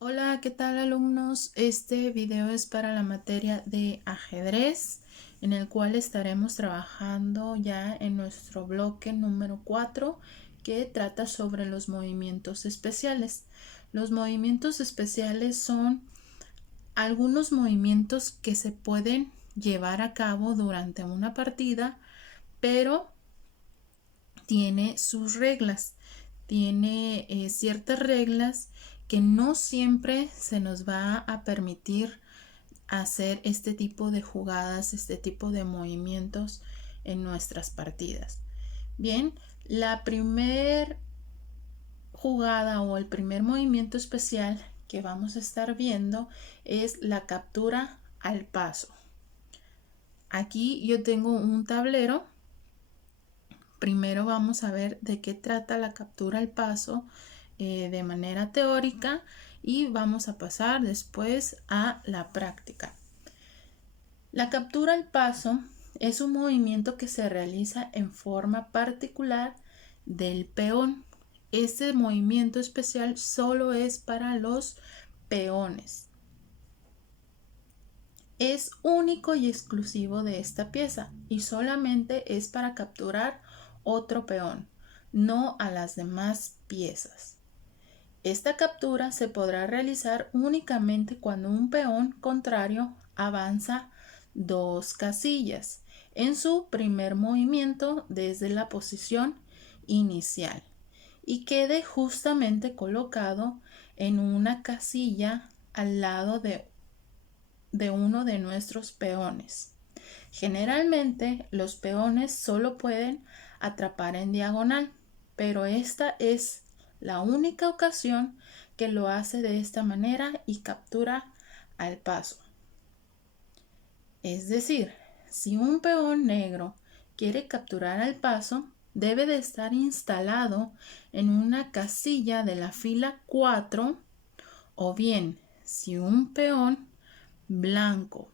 Hola, ¿qué tal alumnos? Este video es para la materia de ajedrez, en el cual estaremos trabajando ya en nuestro bloque número 4, que trata sobre los movimientos especiales. Los movimientos especiales son algunos movimientos que se pueden llevar a cabo durante una partida, pero tiene sus reglas, tiene ciertas reglas que no siempre se nos va a permitir hacer este tipo de jugadas, este tipo de movimientos en nuestras partidas. Bien, la primer jugada o el primer movimiento especial que vamos a estar viendo es la captura al paso. Aquí yo tengo un tablero. Primero vamos a ver de qué trata la captura al paso de manera teórica y vamos a pasar después a la práctica. La captura al paso es un movimiento que se realiza en forma particular del peón. Este movimiento especial solo es para los peones. Es único y exclusivo de esta pieza y solamente es para capturar otro peón, no a las demás piezas. Esta captura se podrá realizar únicamente cuando un peón contrario avanza 2 casillas en su primer movimiento desde la posición inicial y quede justamente colocado en una casilla al lado de uno de nuestros peones. Generalmente los peones solo pueden atrapar en diagonal, pero esta es la única ocasión que lo hace de esta manera y captura al paso. Es decir, si un peón negro quiere capturar al paso, debe de estar instalado en una casilla de la fila 4, o bien si un peón blanco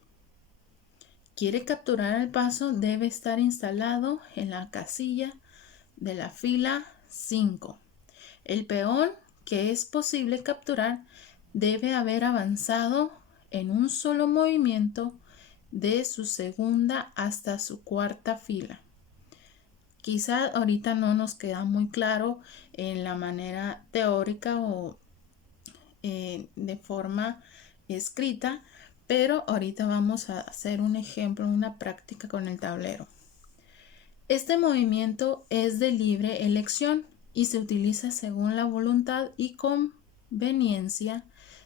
quiere capturar al paso, debe estar instalado en la casilla de la fila 5. El peón que es posible capturar debe haber avanzado en un solo movimiento de su segunda hasta su cuarta fila. Quizá ahorita no nos queda muy claro en la manera teórica o de forma escrita, pero ahorita vamos a hacer un ejemplo, una práctica con el tablero. Este movimiento es de libre elección y se utiliza según la voluntad y conveniencia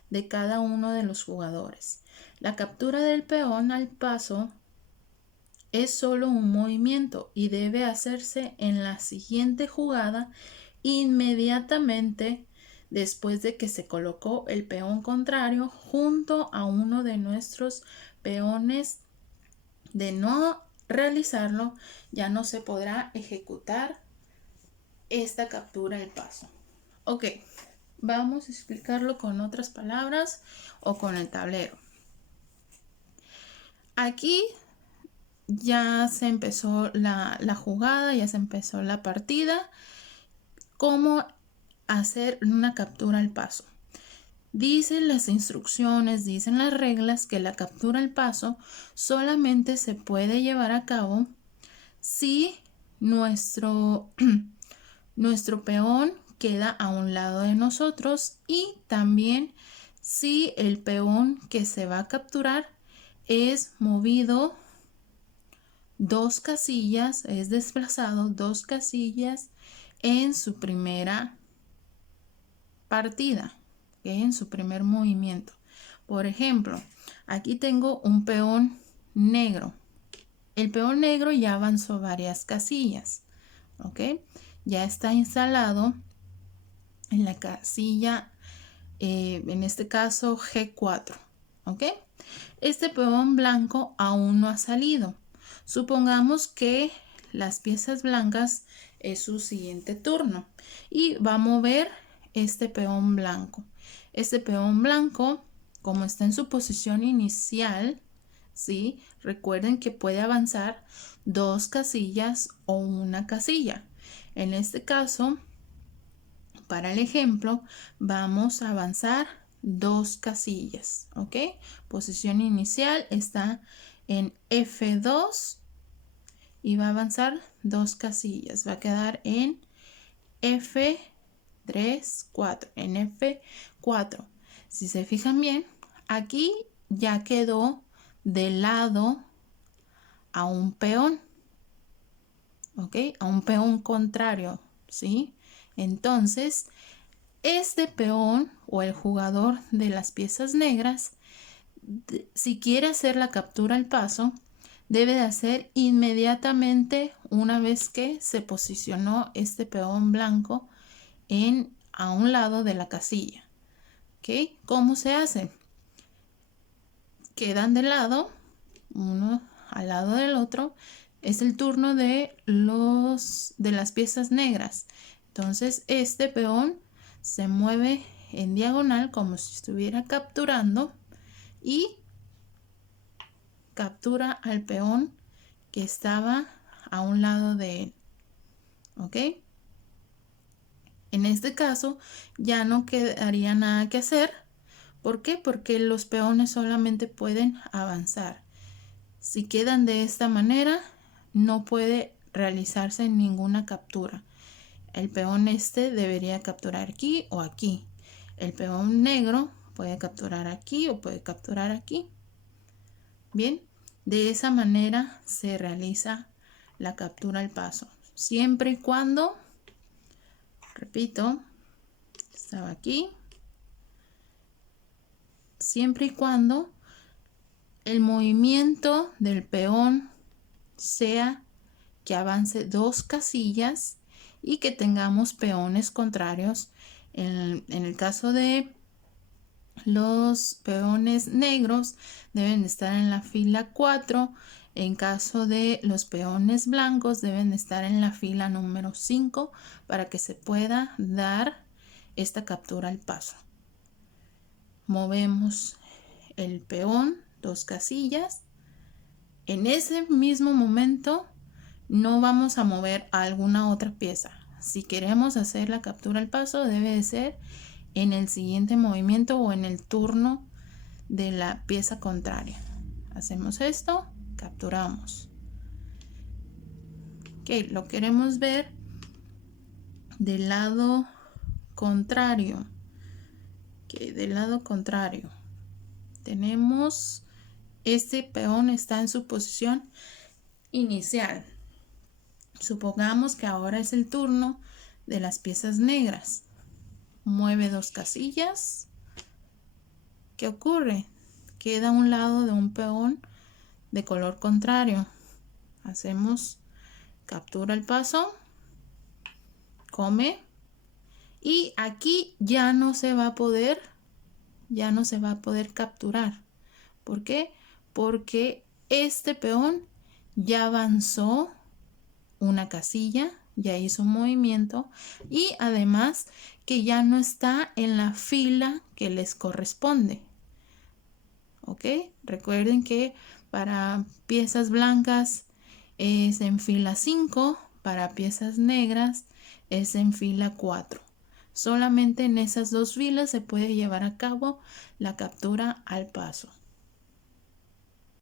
de cada uno de los jugadores. La captura del peón al paso es solo un movimiento y debe hacerse en la siguiente jugada inmediatamente después de que se colocó el peón contrario junto a uno de nuestros peones. De no realizarlo, ya no se podrá ejecutar esta captura del paso. Ok, vamos a explicarlo con otras palabras o con el tablero. Aquí ya se empezó la jugada, ya se empezó la partida. ¿Cómo hacer una captura al paso? Dicen las instrucciones, dicen las reglas que la captura al paso solamente se puede llevar a cabo si nuestro peón queda a un lado de nosotros y también si el peón que se va a capturar es movido 2 casillas, es desplazado 2 casillas en su primera partida, en su primer movimiento. Por ejemplo, aquí tengo un peón negro. El peón negro ya avanzó varias casillas, ¿ok? Ya está instalado en la casilla, en este caso G4, ¿ok? Este peón blanco aún no ha salido. Supongamos que las piezas blancas es su siguiente turno y va a mover este peón blanco. Este peón blanco, como está en su posición inicial, ¿sí? Recuerden que puede avanzar 2 casillas o una casilla. En este caso, para el ejemplo, vamos a avanzar 2 casillas, ¿ok? Posición inicial está en F2 y va a avanzar 2 casillas. Va a quedar en F3, 4, en F4. Si se fijan bien, aquí ya quedó de lado a un peón, ¿ok? A un peón contrario, ¿sí? Entonces, este peón o el jugador de las piezas negras, si quiere hacer la captura al paso, debe de hacer inmediatamente una vez que se posicionó este peón blanco a un lado de la casilla. ¿Ok? ¿Cómo se hace? Quedan de lado, uno al lado del otro. Es el turno de las piezas negras. Entonces este peón se mueve en diagonal como si estuviera capturando y captura al peón que estaba a un lado de él. ¿Ok? En este caso ya no quedaría nada que hacer. ¿Por qué? Porque los peones solamente pueden avanzar. Si quedan de esta manera, no puede realizarse ninguna captura. El peón este debería capturar aquí o aquí. El peón negro puede capturar aquí o puede capturar aquí. Bien, de esa manera se realiza la captura al paso. Siempre y cuando, repito, estaba aquí. Siempre y cuando el movimiento del peón sea que avance 2 casillas y que tengamos peones contrarios. En el caso de los peones negros deben estar en la fila 4. En caso de los peones blancos deben estar en la fila número 5 para que se pueda dar esta captura al paso. Movemos el peón 2 casillas. En ese mismo momento no vamos a mover a alguna otra pieza. Si queremos hacer la captura al paso, debe de ser en el siguiente movimiento o en el turno de la pieza contraria. Hacemos esto, capturamos. Ok, lo queremos ver del lado contrario. Ok, del lado contrario. Tenemos este peón está en su posición inicial. Supongamos que ahora es el turno de las piezas negras. Mueve 2 casillas. ¿Qué ocurre? Queda a un lado de un peón de color contrario. Hacemos captura al paso. Come. Y aquí ya no se va a poder capturar. ¿Por qué? Porque este peón ya avanzó una casilla, ya hizo un movimiento y además que ya no está en la fila que les corresponde. ¿Ok? Recuerden que para piezas blancas es en fila 5, para piezas negras es en fila 4. Solamente en esas 2 filas se puede llevar a cabo la captura al paso.